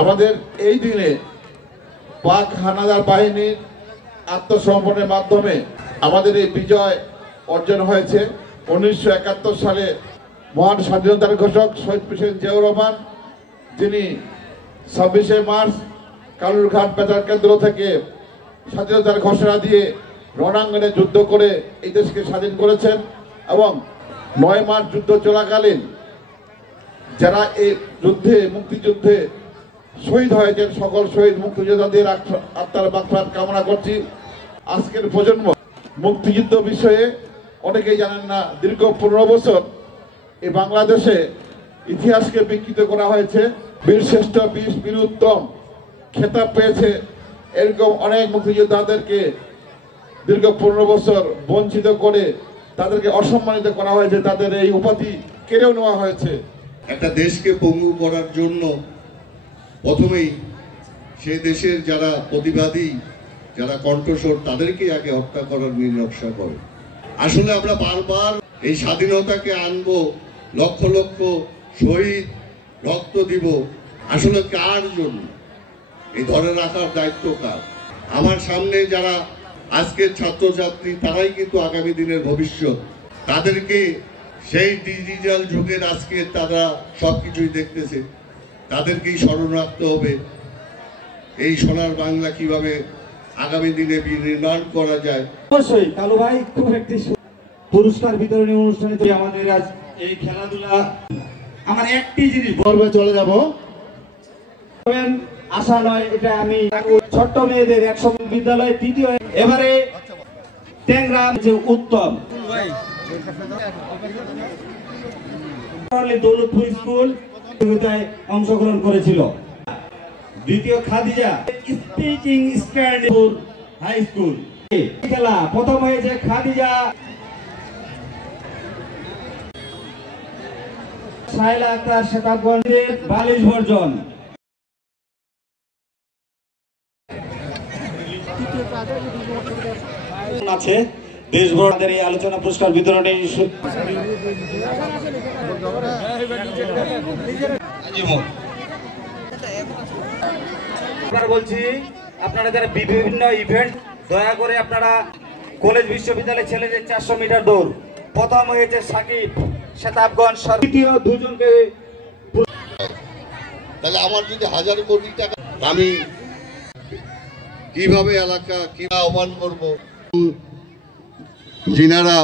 আমাদের এই দিনে পাক হানাদার বাহিনীর আত্মসমর্পণের মাধ্যমে আমাদের এই বিজয় অর্জন হয়েছে। 1971 সালে মহান স্বাধীনতার ঘোষক শহীদ প্রেসিডেন্ট জিয়াউর রহমান, যিনি 26শে মার্চ কালুরঘাট বেতার কেন্দ্র থেকে স্বাধীনতার ঘোষণা দিয়ে রণাঙ্গনে যুদ্ধ করে এই দেশকে স্বাধীন করেছেন, এবং 9 মার্চ যুদ্ধ চলাকালীন যারা এই যুদ্ধে মুক্তিযুদ্ধে শহীদ হয়েছেন সকল শহীদ মুক্তিযোদ্ধাদের আত্মার মাগফিরাত কামনা করছি। আজকের প্রজন্ম মুক্তিযুদ্ধ বিষয়ে অনেকেই জানেন না। দীর্ঘ 15 বছর এই বাংলাদেশে ইতিহাসকে বিকৃত করা হয়েছে। বীরশ্রেষ্ঠ, বীর উত্তম খেতাব পেয়েছে এরকম অনেক মুক্তিযোদ্ধাদেরকে দীর্ঘ 15 বছর বঞ্চিত করে তাদেরকে অসম্মানিত করা হয়েছে, তাদের এই উপাধি কেড়েও নেওয়া হয়েছে। একটা দেশকে পঙ্গু করার জন্য প্রথমেই সে দেশের যারা প্রতিবাদী, যারা কণ্ঠস্বর, তাদেরকে আগে হত্যা করার নীলনকশা করে। আসলে আমরা বারবার এই স্বাধীনতাকে আনবো, লক্ষ লক্ষ শহীদ রক্ত দিব, আসলে কার জন্য? এই ধরে রাখার দায়িত্ব কার? আমার সামনে যারা আজকের ছাত্রছাত্রী, তারাই কিন্তু আগামী দিনের ভবিষ্যৎ। তাদেরকে সেই ডিজিটাল যুগের আজকে তারা সবকিছুই দেখতেছে, তাদেরকেই স্মরণ রাখতে হবে এই সোনার বাংলা কিভাবে আগামী দিনে বিনির্মাণ করা যায়। অবশ্যই কালু ভাই খুব একটি পুরস্কার বিতরণী অনুষ্ঠানে আমাদের আজ এই খেলাধুলা, আমার একটি জিনিস পর্বে চলে যাব, আশা নয় এটা আমি ছোট্ট মেয়েদের 100 বিদ্যালয় তৃতীয়, এবারে ট্যাংরা যে উত্তম দৌলতপুর স্কুল অংশগ্রহণ করেছিল। দ্বিতীয় খাদিজা স্পিকিং স্ট্যান্ডপুর হাই স্কুল খেলা প্রথম হয়েছে খাদিজা সাইলা আক্তার শতাবগঞ্জের 42 বর্জন। আছে দেশভরের এই আলোচনা পুরস্কার বিতরণী বলছি, আপনারা যারা বিভিন্ন ইভেন্ট, দয়া করে আপনারা কলেজ বিশ্ববিদ্যালয় ছেলেদের 400 মিটার দৌড় প্রথম হয়েছে সাকিব শতাবগঞ্জ, দ্বিতীয় দুজনকে। তাহলে আমার যদি 1000 কোটি টাকা, আমি কিভাবে এলাকা কি আহ্বান করবো, যিনারা